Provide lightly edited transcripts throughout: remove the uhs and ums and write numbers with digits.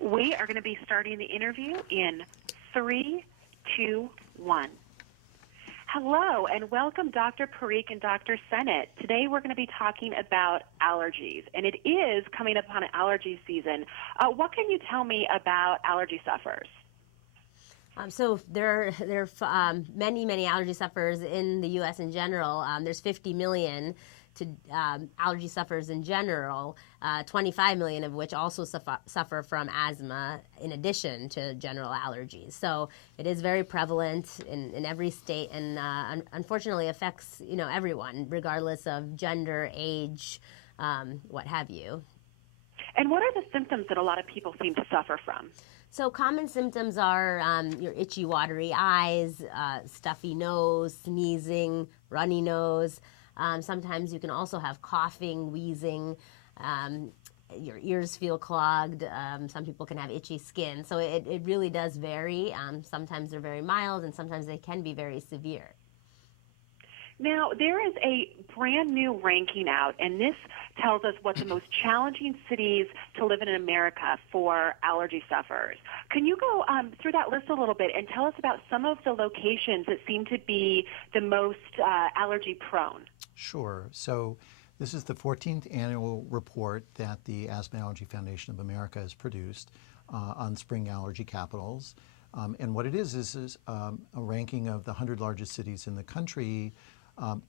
We are going to be starting the interview in 3, 2, 1. Hello, and welcome Dr. Parikh and Dr. Sennett. Today we're going to be talking about allergies, and it is coming up on allergy season. What can you tell me about allergy sufferers? So there are many allergy sufferers in the U.S. in general. There's 50 million to allergy sufferers in general, 25 million of which also suffer from asthma in addition to general allergies. So it is very prevalent in every state, and unfortunately affects everyone, regardless of gender, age, what have you. And what are the symptoms that a lot of people seem to suffer from? So common symptoms are your itchy, watery eyes, stuffy nose, sneezing, runny nose. Sometimes you can also have coughing, wheezing, your ears feel clogged. Some people can have itchy skin. So it really does vary. Sometimes they're very mild, and sometimes they can be very severe. Now, there is a brand new ranking out, and this tells us what the most challenging cities to live in America for allergy sufferers. Can you go through that list a little bit and tell us about some of the locations that seem to be the most allergy prone? Sure. So this is the 14th annual report that the Asthma Allergy Foundation of America has produced on Spring Allergy Capitals. And what it is a ranking of the 100 largest cities in the country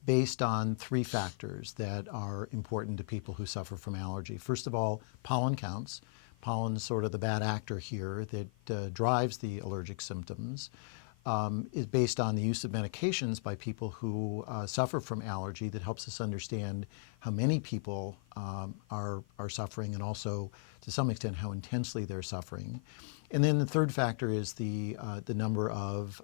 based on three factors that are important to people who suffer from allergy. First of all, pollen counts. Pollen's sort of the bad actor here that drives the allergic symptoms. Is based on the use of medications by people who suffer from allergy. That helps us understand how many people are suffering, and also to some extent how intensely they're suffering. And then the third factor is the number of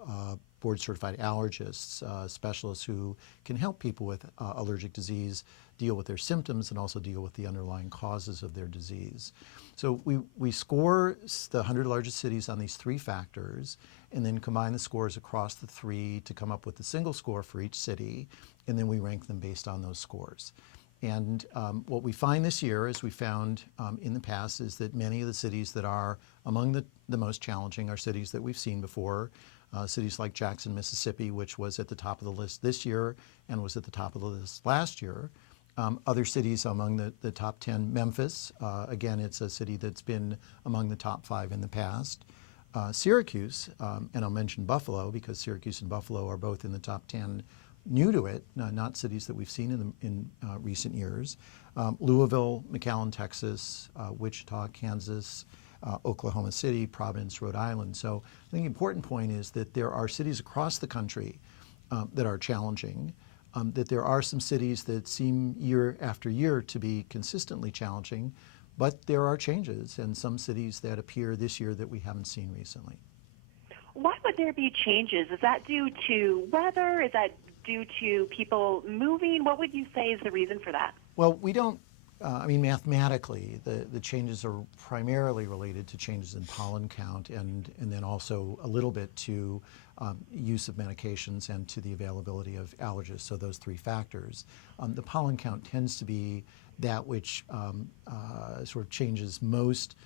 board-certified allergists, specialists who can help people with allergic disease deal with their symptoms and also deal with the underlying causes of their disease. So we score the 100 largest cities on these three factors, and then combine the scores across the three to come up with a single score for each city, and then we rank them based on those scores. And what we find this year, as we found in the past, is that many of the cities that are among the most challenging are cities that we've seen before. Cities like Jackson, Mississippi, which was at the top of the list this year and was at the top of the list last year. Other cities among the top 10, Memphis. Again, it's a city that's been among the top 5 in the past. Syracuse, and I'll mention Buffalo because Syracuse and Buffalo are both in the top 10 new to it, not cities that we've seen in recent years. Louisville, McAllen, Texas, Wichita, Kansas, Oklahoma City, Providence, Rhode Island. So I think the important point is that there are cities across the country that are challenging, that there are some cities that seem year after year to be consistently challenging, but there are changes and some cities that appear this year that we haven't seen recently. Why would there be changes? Is that due to weather? Is that due to people moving? What would you say is the reason for that? Well, we don't, mathematically, the changes are primarily related to changes in pollen count and then also a little bit to use of medications and to the availability of allergists, so those three factors. The pollen count tends to be that which sort of changes most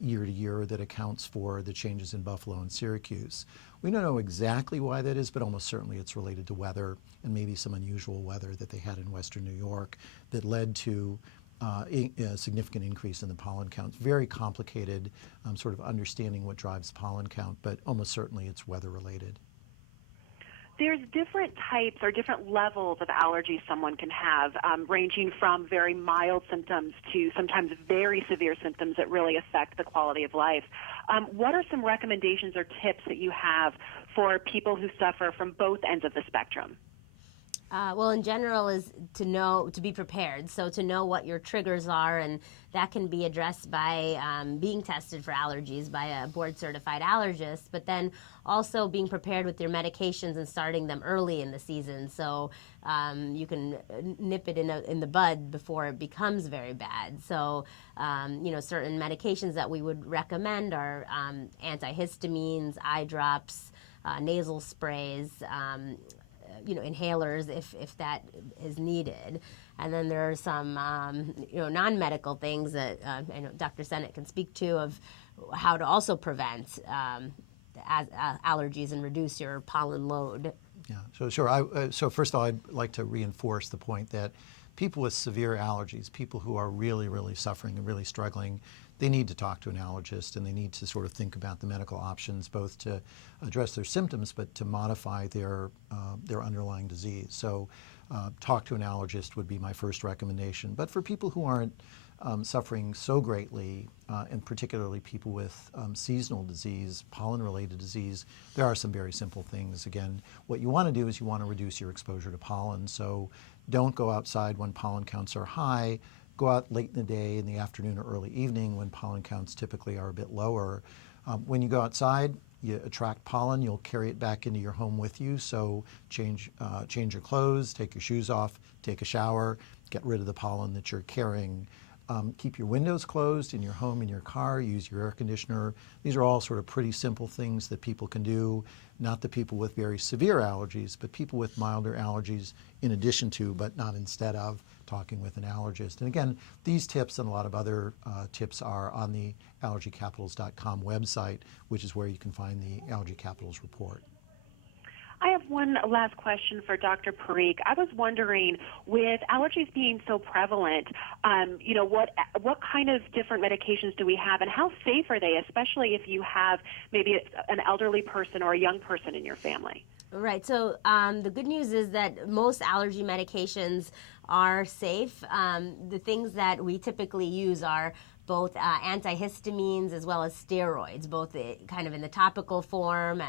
year to year, that accounts for the changes in Buffalo and Syracuse. We don't know exactly why that is, but almost certainly it's related to weather and maybe some unusual weather that they had in western New York that led to a significant increase in the pollen count. Very complicated sort of understanding what drives pollen count, but almost certainly it's weather related. There's different types or different levels of allergies someone can have, ranging from very mild symptoms to sometimes very severe symptoms that really affect the quality of life. What are some recommendations or tips that you have for people who suffer from both ends of the spectrum? Well, in general, is to be prepared. So to know what your triggers are, and that can be addressed by being tested for allergies by a board-certified allergist, but then also being prepared with your medications and starting them early in the season, so you can nip it in the bud before it becomes very bad. So, certain medications that we would recommend are antihistamines, eye drops, nasal sprays, inhalers if that is needed. And then there are some non-medical things that I know Dr. Sennett can speak to, of how to also prevent allergies and reduce your pollen load. Yeah, so sure. So first of all, I'd like to reinforce the point that people with severe allergies, people who are really, really suffering and really struggling, they need to talk to an allergist, and they need to sort of think about the medical options, both to address their symptoms, but to modify their underlying disease. So talk to an allergist would be my first recommendation. But for people who aren't suffering so greatly, and particularly people with seasonal disease, pollen-related disease, there are some very simple things. Again, what you want to do is you want to reduce your exposure to pollen. So don't go outside when pollen counts are high. Go out late in the day, in the afternoon or early evening when pollen counts typically are a bit lower. When you go outside, you attract pollen, you'll carry it back into your home with you. So change your clothes, take your shoes off, take a shower, get rid of the pollen that you're carrying. Keep your windows closed in your home, in your car, use your air conditioner. These are all sort of pretty simple things that people can do, not the people with very severe allergies, but people with milder allergies in addition to, but not instead of, talking with an allergist. And again, these tips and a lot of other tips are on the allergycapitals.com website, which is where you can find the Allergy Capitals report. I have one last question for Dr. Parikh. I was wondering, with allergies being so prevalent, what kind of different medications do we have, and how safe are they, especially if you have maybe an elderly person or a young person in your family? Right. So the good news is that most allergy medications are safe. The things that we typically use are both antihistamines as well as steroids, both kind of in the topical form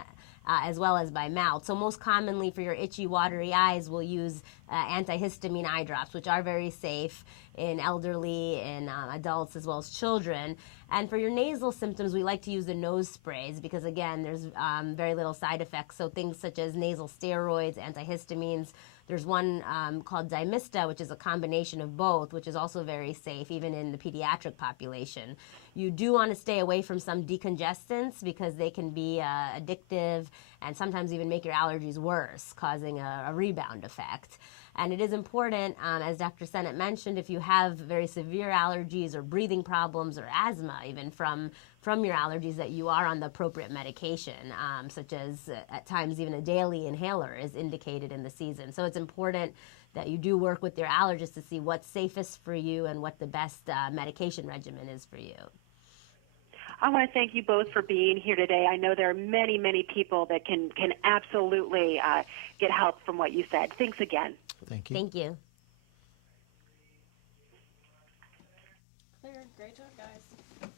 as well as by mouth. So most commonly for your itchy, watery eyes, we'll use antihistamine eye drops, which are very safe in elderly and adults as well as children. And for your nasal symptoms, we like to use the nose sprays because, again, there's very little side effects. So things such as nasal steroids, antihistamines. There's one called Dymista, which is a combination of both, which is also very safe, even in the pediatric population. You do want to stay away from some decongestants because they can be addictive and sometimes even make your allergies worse, causing a rebound effect. And it is important, as Dr. Sennett mentioned, if you have very severe allergies or breathing problems or asthma, even from your allergies, that you are on the appropriate medication, such as at times even a daily inhaler is indicated in the season. So it's important that you do work with your allergist to see what's safest for you and what the best medication regimen is for you. I want to thank you both for being here today. I know there are many, many people that can absolutely get help from what you said. Thanks again. Thank you. Thank you. Clear. Great job, guys.